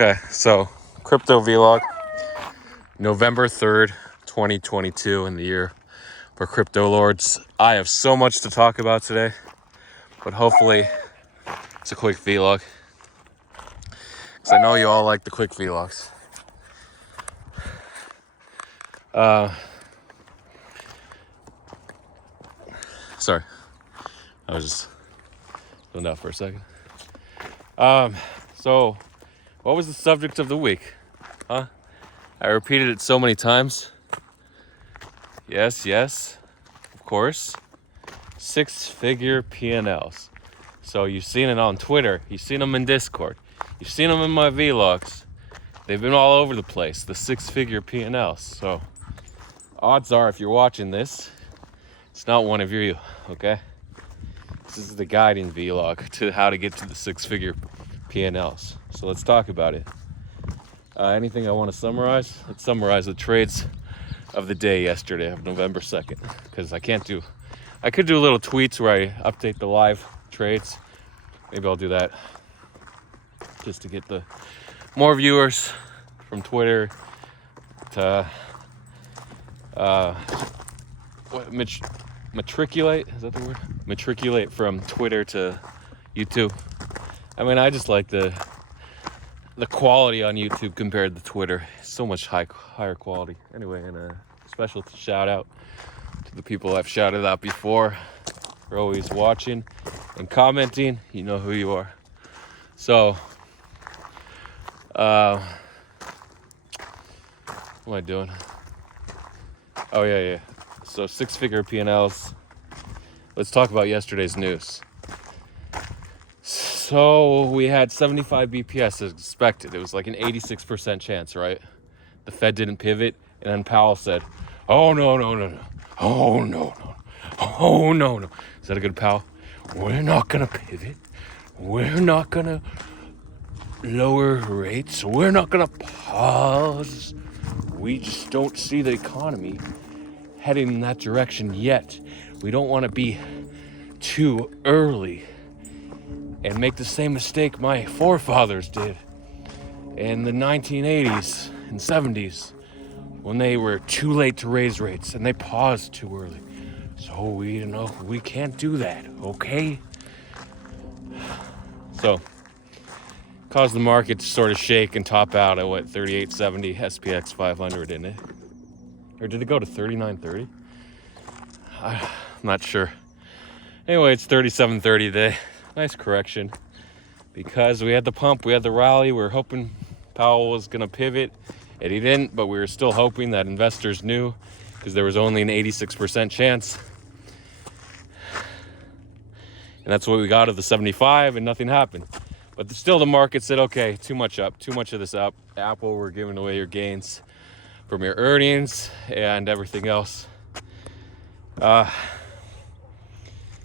Okay, so crypto vlog, November 3rd, 2022 in the year for crypto lords. I have so much to talk about today, but hopefully it's a quick vlog, because I know you all like the quick vlogs. Sorry, I was just doing that for a second. So what was the subject of the week? I repeated it so many times. Yes, of course. 6-figure P&Ls. So you've seen it on Twitter. You've seen them in Discord. You've seen them in my vlogs. They've been all over the place, the 6-figure P&Ls. So odds are, if you're watching this, it's not one of you, okay? This is the guiding vlog to how to get to the 6-figure P&Ls. So let's talk about it. Anything I want to summarize? Let's summarize the trades of the day yesterday, of November 2nd, because I could do little tweets where I update the live trades. Maybe I'll do that just to get the more viewers from Twitter to matriculate, is that the word? Matriculate from Twitter to YouTube. I mean, I just like the quality on YouTube compared to Twitter. It's so much higher quality. Anyway, and a special shout out to the people I've shouted out before. They're always watching and commenting. You know who you are. So, what am I doing? Oh, yeah. So 6-figure P&Ls. Let's talk about yesterday's news. So we had 75 BPS as expected. It was like an 86% chance, right? The Fed didn't pivot, and then Powell said, oh, no. Oh, no. Is that a good Powell? We're not going to pivot. We're not going to lower rates. We're not going to pause. We just don't see the economy heading in that direction yet. We don't want to be too early and make the same mistake my forefathers did in the 1980s and 70s when they were too late to raise rates and they paused too early. So we can't do that, okay? So caused the market to sort of shake and top out at 38.70 SPX 500, didn't it? Or did it go to 39.30? I'm not sure. Anyway, it's 37.30 today. Nice correction, because we had the pump, we had the rally. We were hoping Powell was going to pivot, and he didn't, but we were still hoping that investors knew, because there was only an 86% chance. And that's what we got of the 75, and nothing happened. But still the market said, okay, too much of this up. Apple, we're giving away your gains from your earnings and everything else.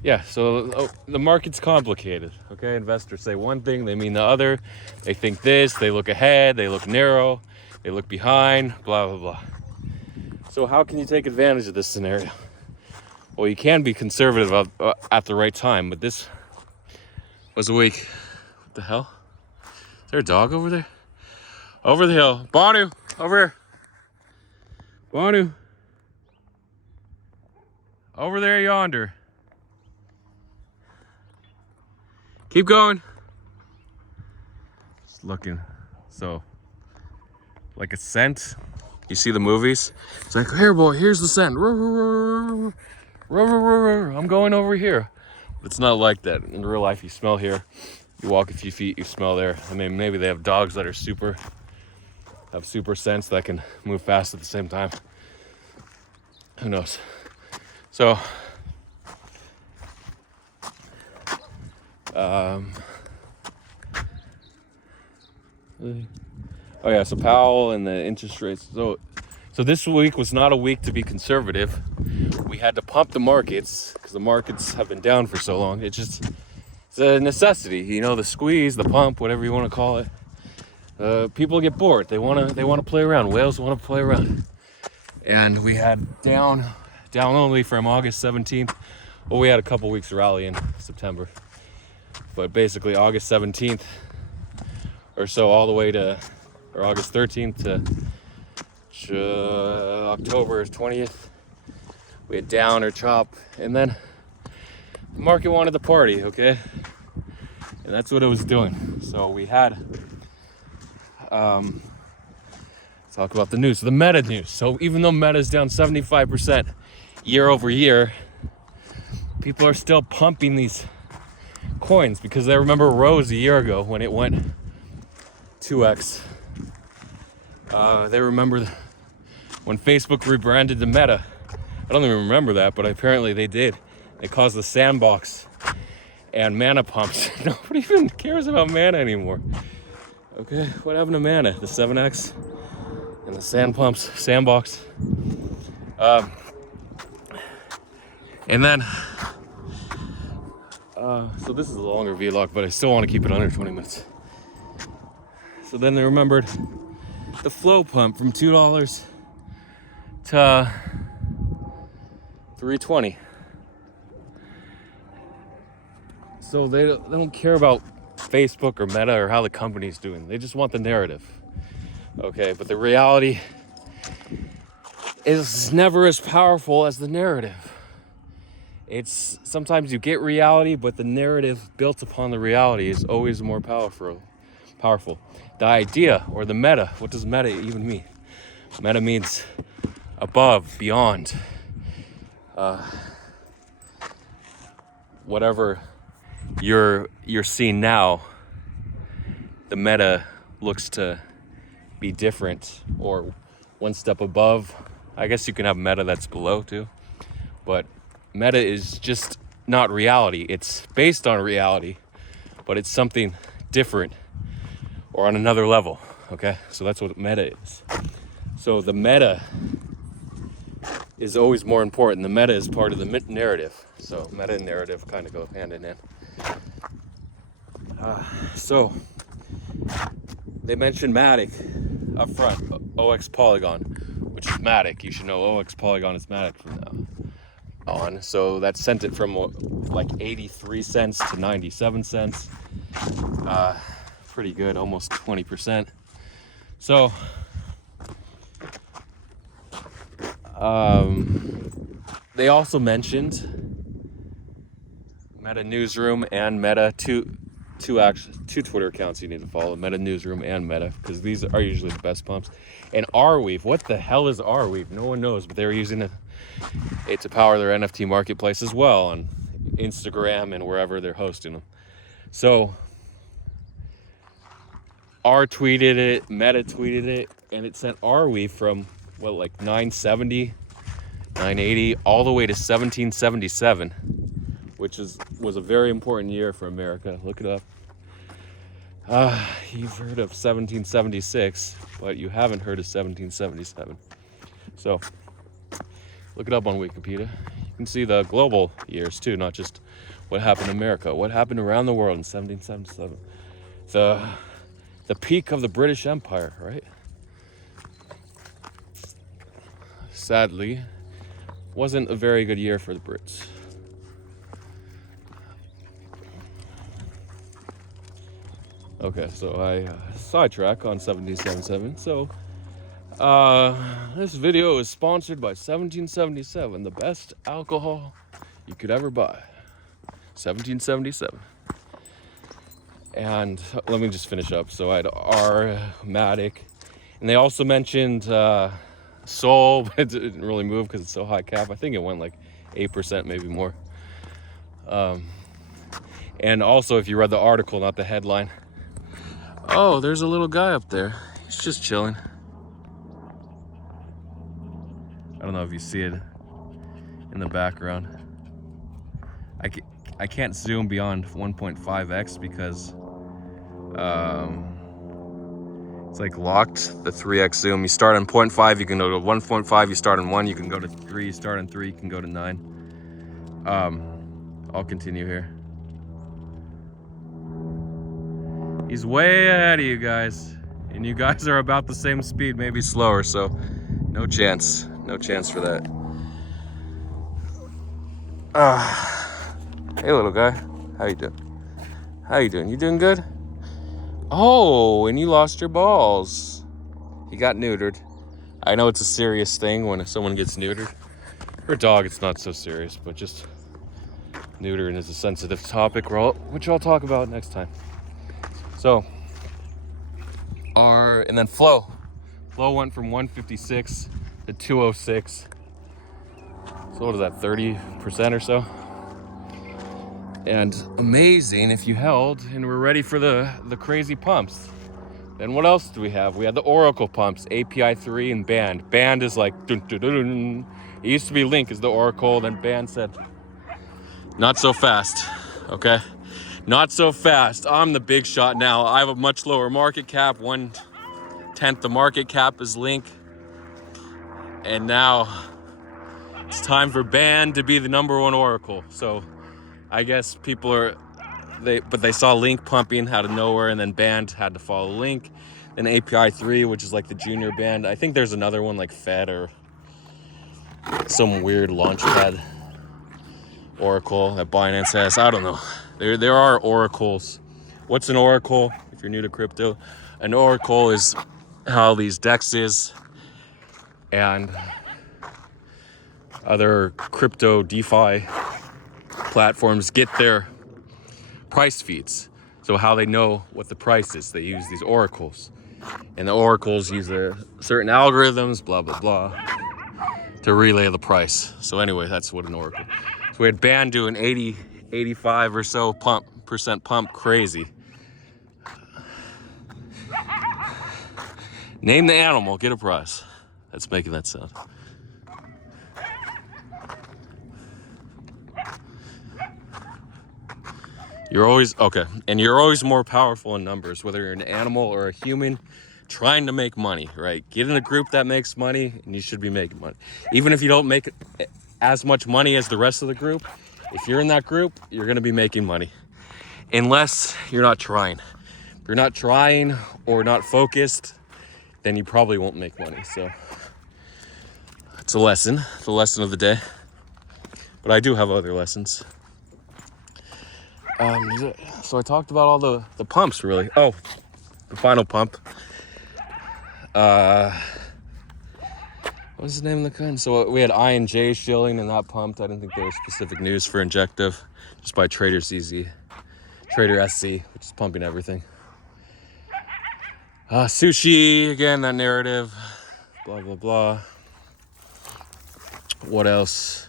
Yeah, so the market's complicated, okay? Investors say one thing, they mean the other. They think this, they look ahead, they look narrow, they look behind, blah, blah, blah. So how can you take advantage of this scenario? Well, you can be conservative at the right time, but this was a week. What the hell? Is there a dog over there? Over the hill. Bonu, over here. Bonu. Over there yonder. Keep going. Just looking. So, like a scent. You see the movies? It's like, here, boy, here's the scent. I'm going over here. It's not like that. In real life, you smell here. You walk a few feet, you smell there. I mean, maybe they have dogs that are have super sense that can move fast at the same time. Who knows? So, so Powell and the interest rates. So this week was not a week to be conservative. We had to pump the markets because the markets have been down for so long. It's a necessity, the squeeze, the pump, whatever you want to call it. People get bored. They want to play around. Whales want to play around. And we had down only from August 17th. Well, we had a couple weeks rally in September. But basically August 17th, or so, all the way to, or August 13th to October 20th. We had down or chop, and then the market wanted to party, okay? And that's what it was doing. So we had, talk about the news, the meta news. So even though meta is down 75% year over year, people are still pumping these coins because they remember Rose a year ago when it went 2x. They remember when Facebook rebranded to Meta. I don't even remember that, but apparently they did. They caused the sandbox and mana pumps. Nobody even cares about mana anymore. Okay, what happened to mana? The 7x and the sandbox. And then, so this is a longer vlog, but I still want to keep it under 20 minutes. So then they remembered the flow pump from $2 to $3.20. So they don't care about Facebook or Meta or how the company's doing. They just want the narrative. Okay, but the reality is never as powerful as the narrative. It's sometimes you get reality, but the narrative built upon the reality is always more powerful. The idea or the meta, what does meta even mean? Meta means above, beyond, whatever you're seeing now. The meta looks to be different or one step above. I guess you can have meta that's below too, but meta is just not reality. It's based on reality, but it's something different or on another level. Okay, so that's what meta is. So the meta is always more important. The meta is part of the narrative. So meta and narrative kind of go hand in hand. So they mentioned Matic up front, OX Polygon, which is Matic. You should know OX Polygon is Matic from now on. So that sent it from like 83 cents to 97 cents. Pretty good, almost 20%. So they also mentioned Meta Newsroom and Meta, two Twitter accounts you need to follow, Meta Newsroom and Meta, because these are usually the best pumps. And Arweave, what the hell is Arweave? No one knows, but they're using it to power their NFT marketplace as well on Instagram and wherever they're hosting them. So R tweeted it, Meta tweeted it, and it sent Arweave from what, like 970, 980, all the way to 1777, which was a very important year for America. Look it up. You've heard of 1776, but you haven't heard of 1777. So look it up on Wikipedia. You can see the global years too, not just what happened in America, what happened around the world in 1777. The peak of the British Empire, right? Sadly, wasn't a very good year for the Brits. Okay, so I sidetrack on 1777. So this video is sponsored by 1777, the best alcohol you could ever buy. 1777. And let me just finish up. So I had Matic, and they also mentioned Sol, but it didn't really move because it's so high cap. I think it went like 8%, maybe more. And also, if you read the article, not the headline. Oh, there's a little guy up there. He's just chilling. I don't know if you see it in the background. I can't zoom beyond 1.5x because it's like locked, the 3x zoom. You start on 0.5, you can go to 1.5, you start on 1, you can go to 3, you start on 3, you can go to 9. I'll continue here. He's way ahead of you guys, and you guys are about the same speed, maybe slower, so no chance for that. Hey little guy, how you doing? You doing good? Oh, and you lost your balls. He got neutered. I know it's a serious thing when someone gets neutered. For a dog, it's not so serious, but just neutering is a sensitive topic, which I'll talk about next time. So, and then Flo went from 156 to 206. So what is that, 30% or so? And amazing if you held and we're ready for the crazy pumps. Then what else do we have? We had the Oracle pumps, API 3 and Band. Band is like dun, dun, dun, dun. It used to be Link is the Oracle, then Band said, not so fast, okay? Not so fast. I'm the big shot now. I have a much lower market cap. 1/10 the market cap is Link. And now it's time for Band to be the #1 Oracle. So I guess people they saw Link pumping out of nowhere, and then Band had to follow Link. Then API 3, which is like the junior Band. I think there's another one like Fed or some weird launchpad Oracle that Binance has. I don't know. There are oracles. What's an oracle? If you're new to crypto, an oracle is how these DEXs and other crypto DeFi platforms get their price feeds. So how they know what the price is, they use these oracles. And the oracles use their certain algorithms, blah, blah, blah, to relay the price. So anyway, that's what an oracle. So we had Band doing 80, 85 or so percent pump, crazy. Name the animal, get a prize. That's making that sound. You're always more powerful in numbers, whether you're an animal or a human trying to make money, right? Get in a group that makes money and you should be making money. Even if you don't make as much money as the rest of the group, if you're in that group, you're gonna be making money. Unless you're not trying. If you're not trying or not focused, then you probably won't make money. So it's a lesson, the lesson of the day. But I do have other lessons. So I talked about all the pumps, really. Oh, the final pump. What's the name of the kind? So we had I and J shilling and that pumped. I didn't think there was specific news for Injective, just by Trader SC, which is pumping everything. Sushi, again, that narrative, blah, blah, blah. What else?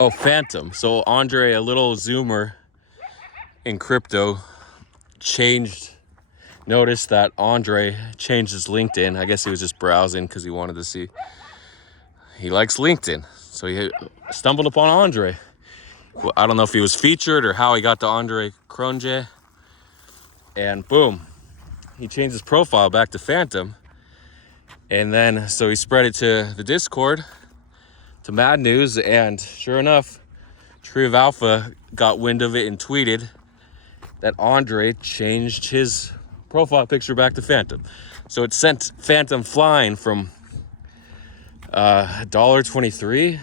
Oh, Phantom. So Andre, a little zoomer in crypto, noticed that Andre changed his LinkedIn. I guess he was just browsing because he wanted to see. He likes LinkedIn. So he stumbled upon Andre. Well, I don't know if he was featured or how he got to Andre Cronje. And boom, he changed his profile back to Phantom. And then, so he spread it to the Discord, to Mad News, and sure enough, Tree of Alpha got wind of it and tweeted that Andre changed his profile picture back to Phantom. So it sent Phantom flying from $1.23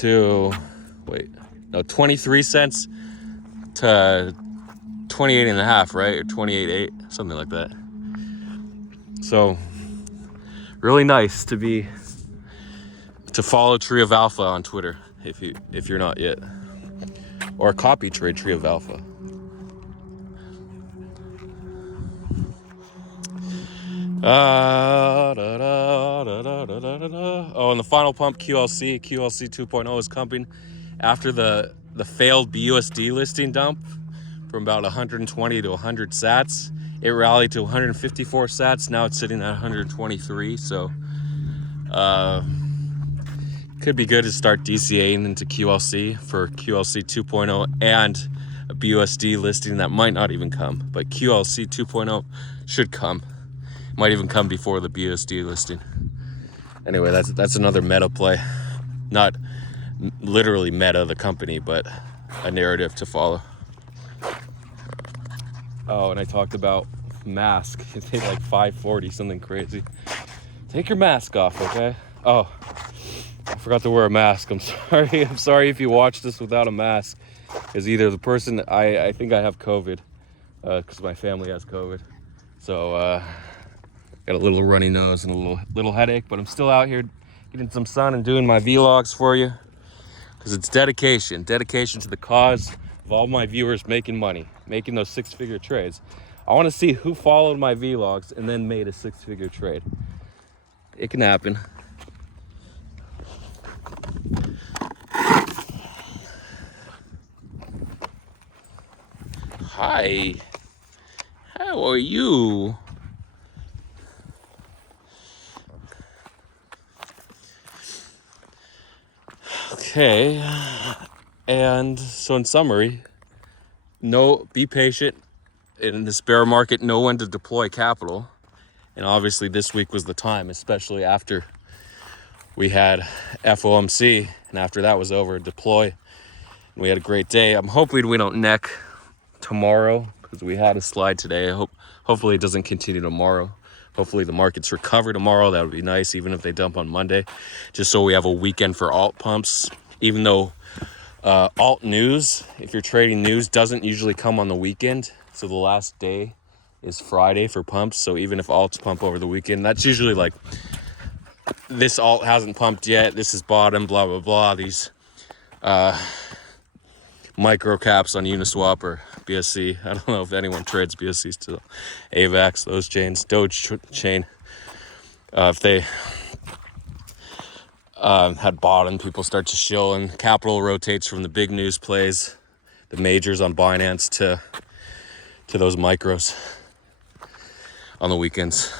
to 23 cents to 28.5, right? Or 28.8, something like that. So really nice to follow Tree of Alpha on Twitter if you're not yet, or copy trade Tree of Alpha. Oh, and the final pump, QLC 2.0 is coming after the failed BUSD listing dump from about 120 to 100 sats. It rallied to 154 sats. Now it's sitting at 123. So could be good to start DCAing into QLC for QLC 2.0 and a BUSD listing that might not even come. But QLC 2.0 should come. Might even come before the BUSD listing. Anyway, that's another meta play. Not literally meta, the company, but a narrative to follow. Oh, and I talked about mask. It's like 540, something crazy. Take your mask off, okay? Oh, forgot to wear a mask. I'm sorry. I'm sorry if you watch this without a mask. Is either the person, I think I have COVID, because my family has COVID. So got a little runny nose and a little headache, but I'm still out here getting some sun and doing my vlogs for you, because it's dedication to the cause of all my viewers making money, making those six-figure trades. I want to see who followed my vlogs and then made a six-figure trade. It can happen. Hi, how are you? Okay, and so in summary, be patient. In this bear market, know when to deploy capital. And obviously this week was the time, especially after we had FOMC, and after that was over, deploy. And we had a great day. I'm hoping we don't neck tomorrow, because we had a slide today. Hopefully it doesn't continue tomorrow. Hopefully the markets recover tomorrow. That would be nice, even if they dump on Monday, just so we have a weekend for alt pumps. Even though alt news, if you're trading news, doesn't usually come on the weekend. So the last day is Friday for pumps. So even if alts pump over the weekend, that's usually like, this alt hasn't pumped yet, this is bottom, blah, blah, blah. These micro caps on Uniswap or BSC. I don't know if anyone trades BSC still. AVAX, those chains, Doge chain. If they had bottom, people start to show, and capital rotates from the big news plays, the majors on Binance, to those micros on the weekends.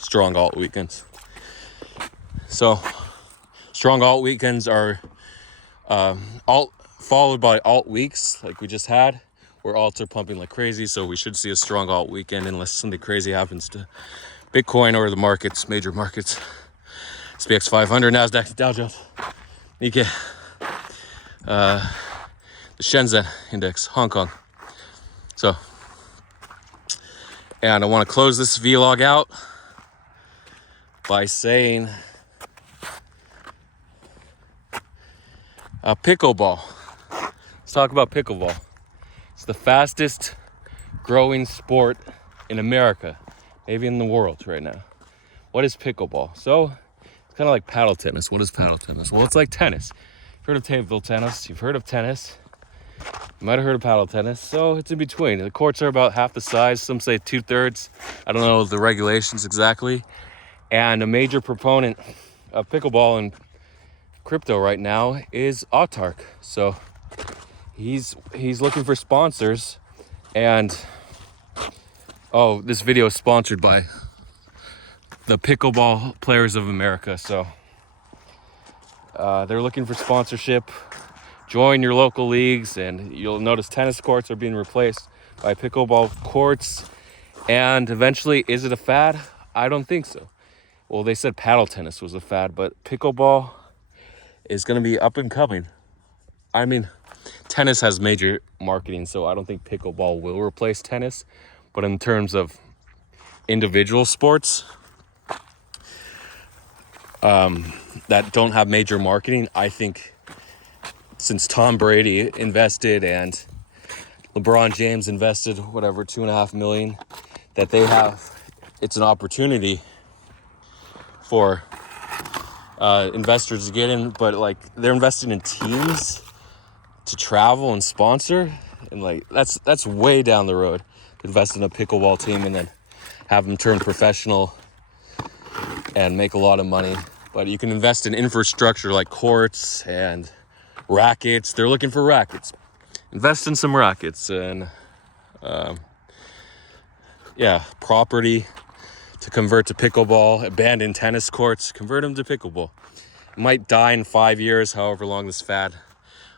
Strong alt weekends. So strong alt weekends are alt followed by alt weeks, like we just had, where alts are pumping like crazy. So we should see a strong alt weekend unless something crazy happens to Bitcoin or the markets, major markets. SPX 500, Nasdaq, Dow Jones, Nikkei, the Shenzhen index, Hong Kong. So, and I want to close this vlog out by saying pickleball. Let's talk about pickleball. It's the fastest growing sport in America, maybe in the world right now. What is pickleball? So it's kind of like paddle tennis. What is paddle tennis? Well, it's like tennis. You've heard of table tennis, you've heard of tennis, you might have heard of paddle tennis. So it's in between. The courts are about half the size, some say 2/3. I don't know the regulations exactly. And a major proponent of pickleball and crypto right now is Autark. So he's looking for sponsors, and this video is sponsored by the Pickleball Players of America. So they're looking for sponsorship. Join your local leagues, and you'll notice tennis courts are being replaced by pickleball courts. And eventually, is it a fad? I don't think so. Well, they said paddle tennis was a fad, but pickleball is going to be up and coming. I mean, tennis has major marketing, so I don't think pickleball will replace tennis. But in terms of individual sports that don't have major marketing, I think since Tom Brady invested and LeBron James invested, whatever, $2.5 million, that it's an opportunity for investors to get in. But like, they're investing in teams to travel and sponsor, and like that's way down the road. To invest in a pickleball team and then have them turn professional and make a lot of money. But you can invest in infrastructure like courts and rackets. They're looking for rackets. Invest in some rackets and property to convert to pickleball. Abandoned tennis courts, convert them to pickleball. It might die in 5 years, however long this fad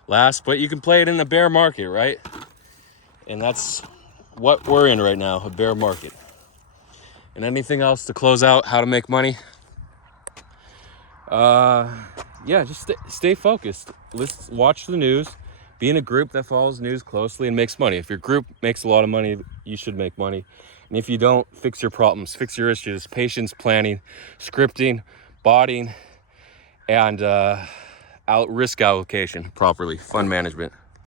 lasts, but you can play it in the bear market, right? And that's what we're in right now, a bear market. And anything else to close out how to make money? Just stay focused. Watch the news. Be in a group that follows news closely and makes money. If your group makes a lot of money, you should make money. And if you don't, fix your problems, fix your issues. Patience, planning, scripting, botting, and risk allocation properly, fund management.